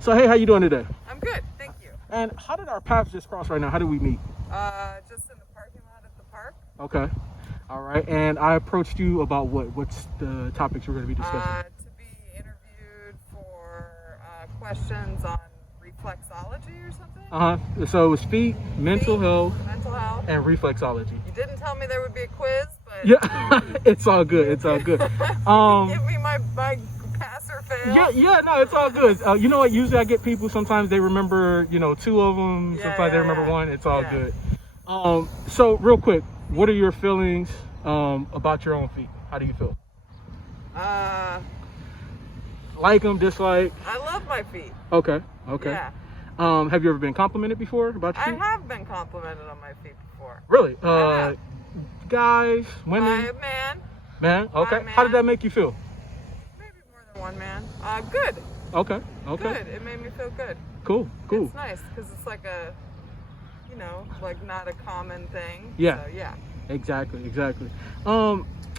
So hey, how you doing today? I'm good, thank you. And how did our paths just cross right now? How did we meet? Just in the parking lot at the park. Okay. All right. And I approached you about what? What's the topics we're going to be discussing? To be interviewed for questions on reflexology or something. So it was feet, mental health, mental health, and reflexology. You didn't tell me there would be a quiz, but yeah, it's all good. It's all good. Give me my pass or fail. Yeah, no, it's all good. You know what? Usually I get people. Sometimes they remember, two of them. Sometimes they remember one. It's all good. So real quick, what are your feelings about your own feet? How do you feel? Like them, dislike? I love my feet. Okay. Yeah. Have you ever been complimented before about your feet? I have been complimented on my feet before. Really? Guys, women? By a man. Man? Okay. Man. How did that make you feel? Maybe more than one man. Good. Okay. Good. It made me feel good. Cool. It's nice because it's like a, like not a common thing. Yeah. So, yeah. Exactly.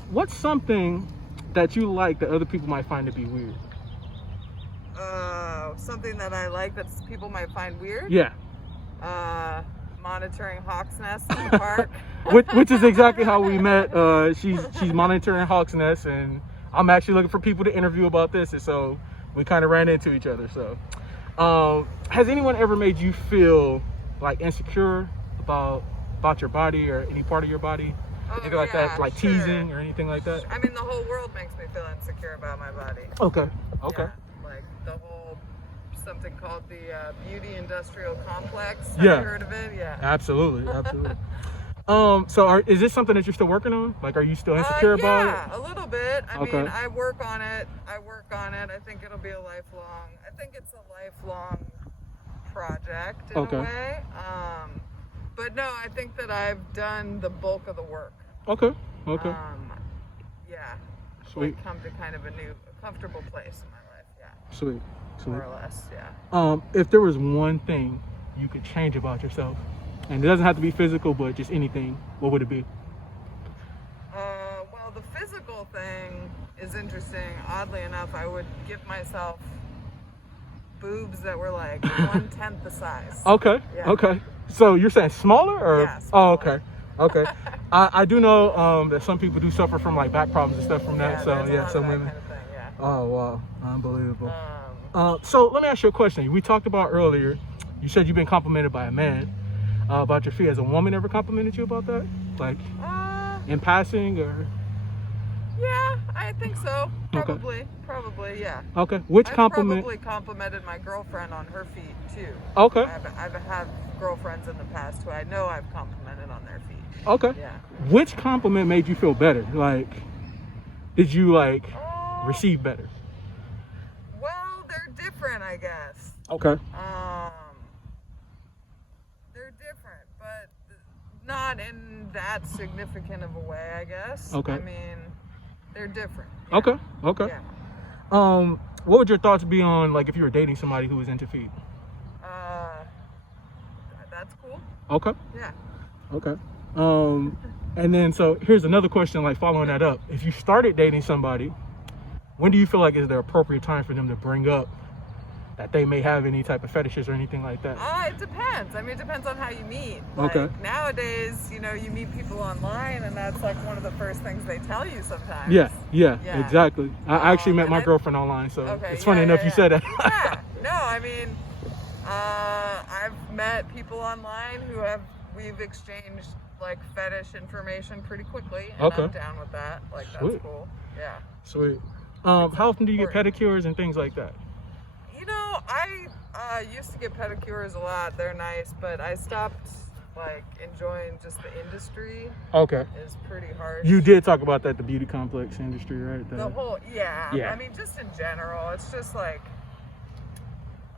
What's something that you like that other people might find to be weird? Something that I like that people might find weird? Yeah. Monitoring hawk's nests in the park. which is exactly how we met. She's monitoring hawk's nests, and I'm actually looking for people to interview about this, and so we kind of ran into each other. So, has anyone ever made you feel like insecure about your body or any part of your body? Anything like that, like sure. teasing or anything like that? I mean, the whole world makes me feel insecure about my body. Okay. Yeah, like the whole, something called the beauty industrial complex. Yeah. Have you heard of it? Yeah. Absolutely. So is this something that you're still working on? Like, are you still insecure about it? Yeah, a little bit. I Okay. mean, I work on it. I think it'll be a lifelong. I think it's a lifelong project in a way. But no, I think that I've done the bulk of the work. Okay. Yeah. Sweet. Like come to kind of a comfortable place in my life. Yeah. Sweet. More or less. Yeah. If there was one thing you could change about yourself, and it doesn't have to be physical, but just anything, what would it be? Well, the physical thing is interesting. Oddly enough, I would give myself boobs that were like 1/10 the size. Okay. Yeah. Okay. So you're saying smaller, or? Yeah, smaller. Oh, okay. I do know that some people do suffer from like back problems and stuff from that. So there's a lot some of that women. kind of thing, yeah. Oh wow, unbelievable. So let me ask you a question. We talked about earlier. You said you've been complimented by a man about your feet. Has a woman ever complimented you about that, like in passing, or? Yeah, I think so. Okay. Probably, yeah. Okay. Which I've compliment? probably complimented my girlfriend on her feet too. Okay. I've had girlfriends in the past who I know I've complimented on their feet. Okay. Yeah. Which compliment made you feel better? Like, did you receive better? Well, they're different, I guess. Okay. They're different, but not in that significant of a way, I guess. Okay. I mean, they're different. Yeah. Okay. Yeah. What would your thoughts be on like if you were dating somebody who was into feet? That's cool. Okay. Yeah. Okay. And then so here's another question, like following that up. If you started dating somebody, when do you feel like is the appropriate time for them to bring up that they may have any type of fetishes or anything like that? It depends. I mean, it depends on how you meet. Like, Okay. Nowadays, you meet people online, and that's like one of the first things they tell you sometimes. Yeah, exactly. I actually met and my girlfriend online, so Okay, it's funny enough you said that. Yeah. No, I mean, I've met people online we've exchanged like fetish information pretty quickly, and Okay. I'm down with that. Like, that's Sweet. cool. Yeah. Sweet. How often do you get pedicures and things like that? I used to get pedicures a lot. They're nice, but I stopped like enjoying just the industry. Okay. Is pretty harsh. You did talk about that, the beauty complex industry, right? The whole, yeah. Yeah. I mean, just in general, it's just like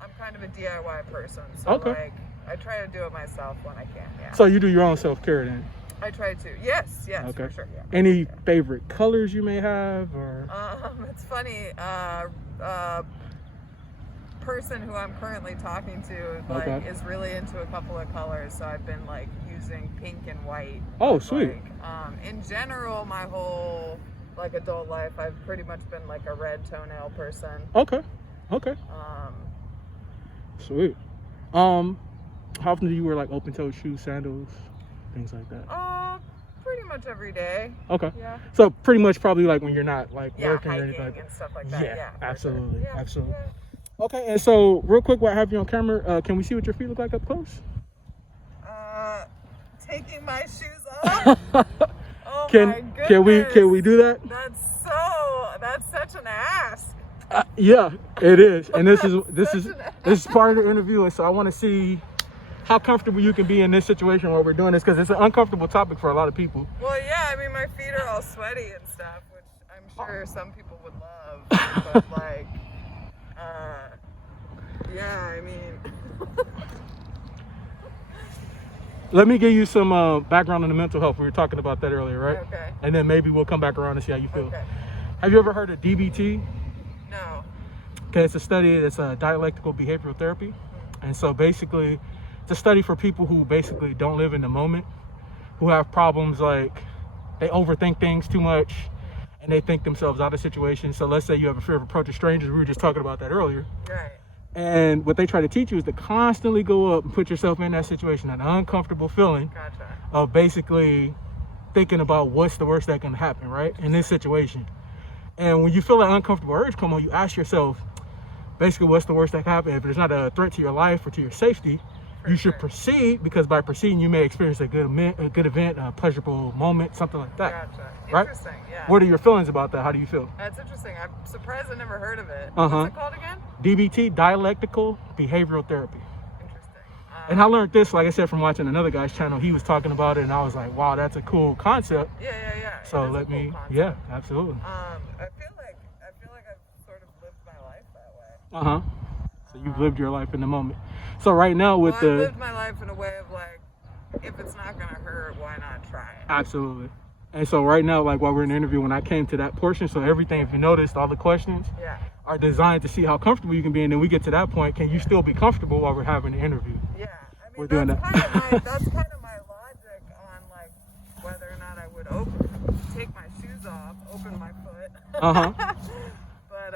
I'm kind of a DIY person, so Okay. like I try to do it myself when I can. Yeah. So you do your own self-care then? I try to. Yes, Okay. for sure. Yeah. Any favorite colors you may have, or? It's funny. Person who I'm currently talking to Okay. is really into a couple of colors, so I've been like using pink and white. Oh, sweet. In general, my whole like adult life, I've pretty much been like a red toenail person. Okay. Sweet. How often do you wear like open-toed shoes, sandals, things like that? Pretty much every day. Okay. Yeah. So pretty much probably like when you're not like Yeah, working or hiking anything like that. and stuff like that. Yeah, absolutely, sure. Yeah, absolutely. yeah. Okay, and so real quick, while I have you on camera, can we see what your feet look like up close? Taking my shoes off. Oh my goodness. Can we do that? That's such an ask. Yeah, it is, and this is part of the interview, and so I want to see how comfortable you can be in this situation while we're doing this, because it's an uncomfortable topic for a lot of people. Well, yeah, I mean, my feet are all sweaty and stuff, which I'm sure some people would love, but like, yeah, I mean. Let me give you some background on the mental health. We were talking about that earlier, right? Okay. And then maybe we'll come back around and see how you feel. Okay. Have you ever heard of DBT? No. Okay, it's a study, it's a dialectical behavioral therapy. And so basically, it's a study for people who basically don't live in the moment, who have problems like they overthink things too much and they think themselves out of situations. So let's say you have a fear of approaching strangers. We were just talking about that earlier. Right. And what they try to teach you is to constantly go up and put yourself in that situation, that uncomfortable feeling of basically thinking about what's the worst that can happen, right, in this situation. And when you feel that uncomfortable urge come on, you ask yourself, basically, what's the worst that can happen? If there's not a threat to your life or to your safety, you should proceed, because by proceeding, you may experience a good event, a pleasurable moment, something like that. Gotcha. Right? Interesting, yeah. What are your feelings about that? How do you feel? That's interesting. I'm surprised I never heard of it. Uh-huh. What's it called again? DBT, dialectical behavioral therapy. Interesting. And I learned this, like I said, from watching another guy's channel. He was talking about it, and I was like, wow, that's a cool concept. Yeah. So let me, yeah, absolutely. I feel like I've sort of lived my life that way. Uh-huh. So you've lived your life in the moment. So right now with I've lived my life in a way of like, if it's not gonna hurt, why not try it? Absolutely. And so right now, like while we're in the interview, when I came to that portion, so everything, if you noticed, all the questions are designed to see how comfortable you can be, and then we get to that point, can you still be comfortable while we're having the interview? Yeah, I mean, we're doing that's kind of my logic on like whether or not I would take my shoes off, open my foot. Uh-huh. But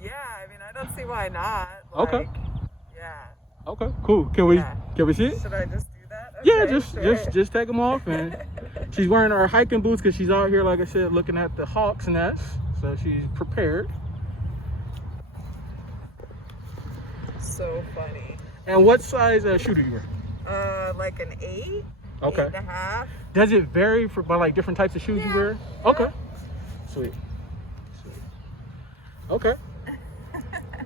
yeah, I mean, I don't see why not. Like, okay. Yeah. Okay, cool. Can we see it? Should I just do that? Yeah, Okay, just take them off. And she's wearing her hiking boots because she's out here, like I said, looking at the hawk's nest. So she's prepared. So funny. And what size shoe do you wear? Like an 8. Okay. 8.5. Does it vary by like different types of shoes you wear? Okay. Sweet. Okay.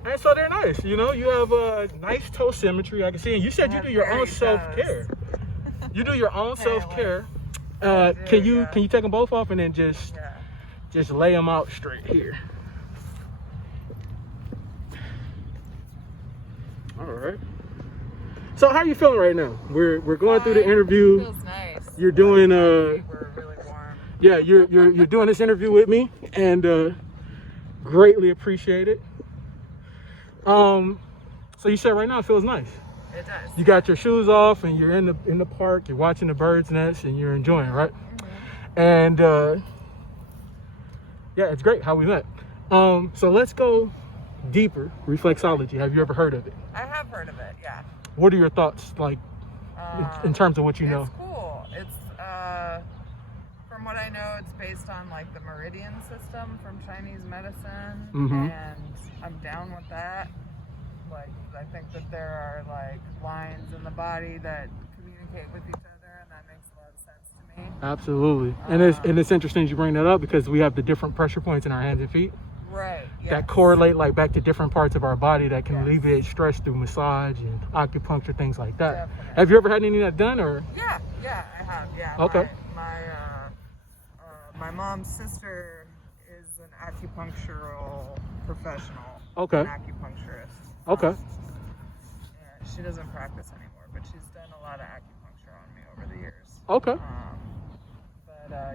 And so they're nice, you know. You have a nice toe symmetry, I can see. And you said you do your own self-care. You do your own self-care. Can you take them both off and then just lay them out straight here? All right. So how are you feeling right now? We're going through the interview. It feels nice. You're doing we're really warm. Yeah, you're doing this interview with me, and greatly appreciate it. So you said right now it feels nice. It does. You got your shoes off and you're in the park, you're watching the birds nest and you're enjoying, right? Mm-hmm. And yeah, it's great how we met. So let's go deeper. Reflexology. Have you ever heard of it? I have heard of it, yeah. What are your thoughts, like, in terms of what you know? It's cool. It's from what I know, it's based on like the meridian system from Chinese medicine, and I'm down with that. Like, I think that there are like lines in the body that communicate with each other, and that makes a lot of sense to me. Absolutely. And it's interesting you bring that up, because we have the different pressure points in our hands and feet. Right. Yes. That correlate like back to different parts of our body that can alleviate stress through massage and acupuncture, things like that. Definitely. Have you ever had any of that done, or? Yeah, I have. Yeah. Okay. My mom's sister is an acupunctural professional. Okay. An acupuncturist. Okay. Yeah, she doesn't practice anymore, but she's done a lot of acupuncture on me over the years. Okay.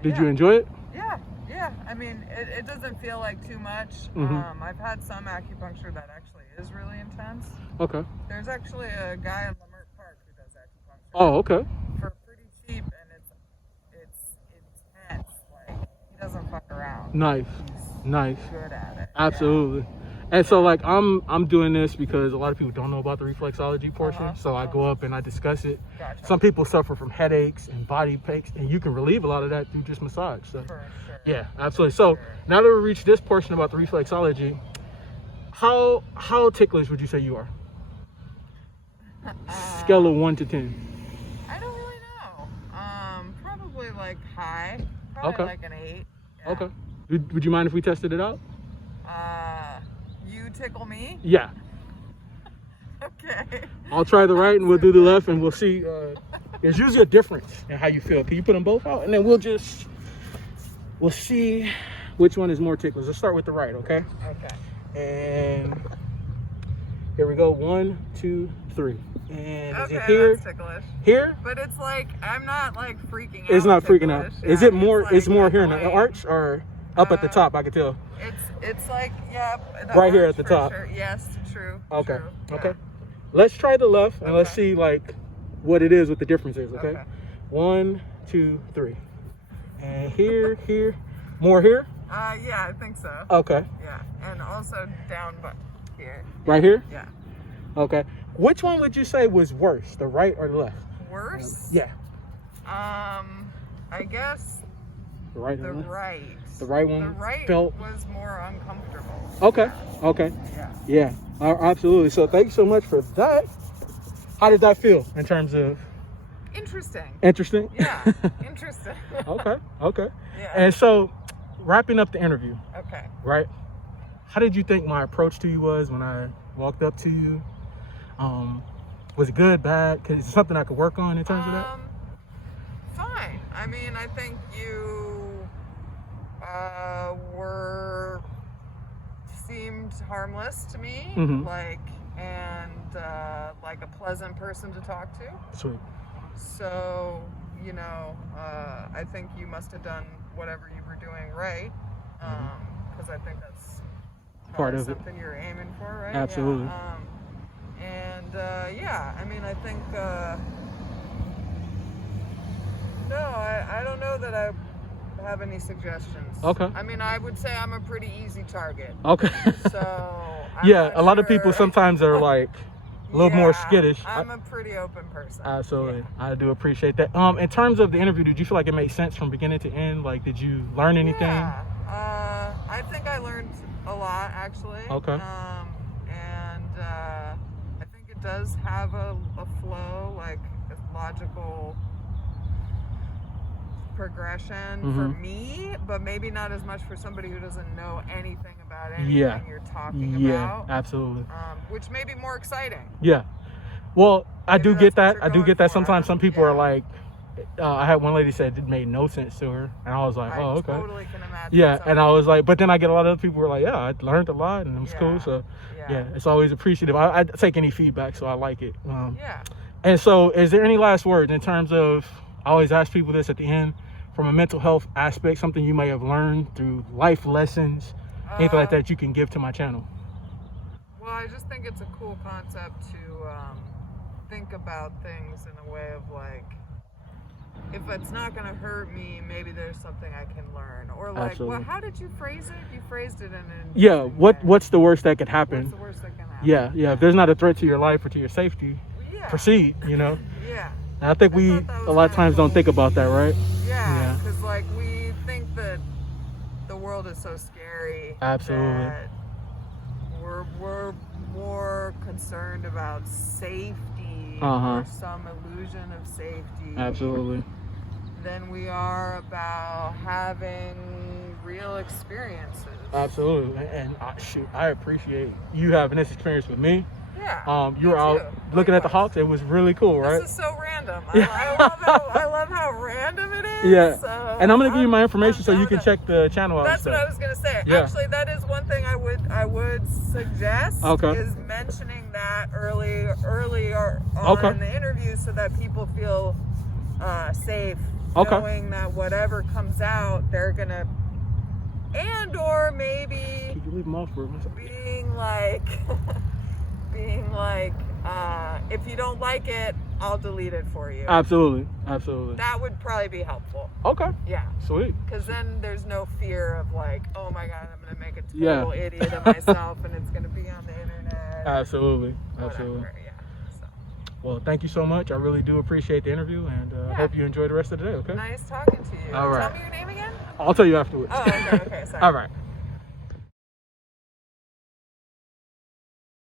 Did yeah. you enjoy it? Yeah. I mean, it doesn't feel like too much. I've had some acupuncture that actually is really intense. Okay. There's actually a guy in Lamert Park who does acupuncture. Oh, okay. For pretty cheap, and it's intense. Like, he doesn't fuck around. Nice. He's good at it. Absolutely. And so like I'm doing this because a lot of people don't know about the reflexology portion. So I go up and I discuss it. Gotcha. Some people suffer from headaches and body aches, and you can relieve a lot of that through just massage. So For sure. yeah, absolutely. So now that we reached this portion about the reflexology, how ticklish would you say you are? Scale of 1 to 10. I don't really know. Probably like high. Probably Okay. like an 8. Yeah. Okay. Would you mind if we tested it out? You tickle me? Yeah. Okay. I'll try the right and we'll do the left and we'll see. There's usually a difference in how you feel. Can you put them both out? And then we'll see which one is more ticklish. Let's start with the right, okay? Okay. And here we go. 1, 2, 3. And is Okay, it here? that's ticklish. Here? But it's like, I'm not like freaking out. It's not freaking out. ticklish. Is Yeah, it more? like It's more here in the annoying. arch or up at the top? I can tell. It's like, yeah. Right here arch at the for top. Sure. Yes, true. Okay. True. Okay. Yeah. Let's try the left and let's Okay. see like what it is, what the difference is. Okay. Okay. 1, 2, 3. And here, more here. Yeah, I think so. Okay. Yeah, and also down but here. Right here. Yeah. Okay. Which one would you say was worse, the right or the left? Worse? Yeah. I guess The right. the and left? right. The right one The right felt. was more uncomfortable. Okay. Okay. Yeah. Yeah. Absolutely. So thank you so much for that. How did that feel in terms of Interesting. interesting? Yeah. Interesting. Okay. Okay. Yeah. And so, wrapping up the interview, Okay. right? How did you think my approach to you was when I walked up to you? Was it good, bad? Cause it's something I could work on in terms of that. Fine. I mean, I think you seemed harmless to me, Mhm. like a pleasant person to talk to. Sweet. So, I think you must have done whatever you were doing right, because I think that's Part of it. something you're aiming for, right? Absolutely. Yeah. I mean, I think. No, I don't know that I have any suggestions. Okay. I mean, I would say I'm a pretty easy target. Okay. So. Yeah, a lot of people sometimes are like a little more skittish. I'm a pretty open person. Absolutely. Yeah. I do appreciate that. In terms of the interview, did you feel like it made sense from beginning to end? Like, did you learn anything? Yeah. I think I learned a lot, actually. Okay. I think it does have a flow, like a logical progression for me, but maybe not as much for somebody who doesn't know anything about anything you're talking about. Yeah, absolutely. Which may be more exciting. Yeah. Well, I do Maybe get that's that. what I do you're get that. going for. Sometimes some people are Yeah. like, I had one lady said it made no sense to her, and I was like, oh, okay. I totally can imagine. Yeah, some and I was like, but then I get a lot of other people who are like, yeah, I learned a lot and it was cool. So yeah, it's always appreciative. I take any feedback, so I like it. Yeah. And so, is there any last words in terms of? I always ask people this at the end, from a mental health aspect, something you may have learned through life lessons, anything like that you can give to my channel. Well, I just think it's a cool concept to think about things in a way of like, if it's not going to hurt me, maybe there's something I can learn. Or like, Absolutely. well, how did you phrase it? You phrased it in an Yeah, interesting way. what's the worst that could happen? What's the worst that can happen? Yeah. If there's not a threat to your life or to your safety, Yeah. proceed. Yeah. And I think we thought that was a lot of kinda times don't cool. think about that, right? Yeah, Yeah. because like we think that the world is so scary. Absolutely. That we're more concerned about safety or some illusion of safety. Absolutely. Than we are about having real experiences. Absolutely. And I appreciate you having this experience with me. Yeah. You were out looking at the Likewise. Hawks. It was really cool, right? This is so random. Yeah. I love how random it is. Yeah. So And I'm gonna give you my information I'm so you down can to- check the channel out. That's so. what I was gonna say. Yeah. Actually, that is one thing I would suggest. Okay. Is mentioning that earlier on Okay. in the interview so that people feel safe, Okay. knowing that whatever comes out, they're gonna, or maybe Can you leave them off for a minute? being like, if you don't like it, I'll delete it for you. Absolutely. That would probably be helpful. Okay. Yeah. Sweet. Because then there's no fear of like, oh my God, I'm gonna make a total idiot of myself, and it's gonna be on the internet. Absolutely. Whatever, yeah. So. Well, thank you so much. I really do appreciate the interview, and I hope you enjoy the rest of the day. Okay. Nice talking to you. All right. Tell me your name again. I'll tell you afterwards. Oh, okay. Sorry. All right.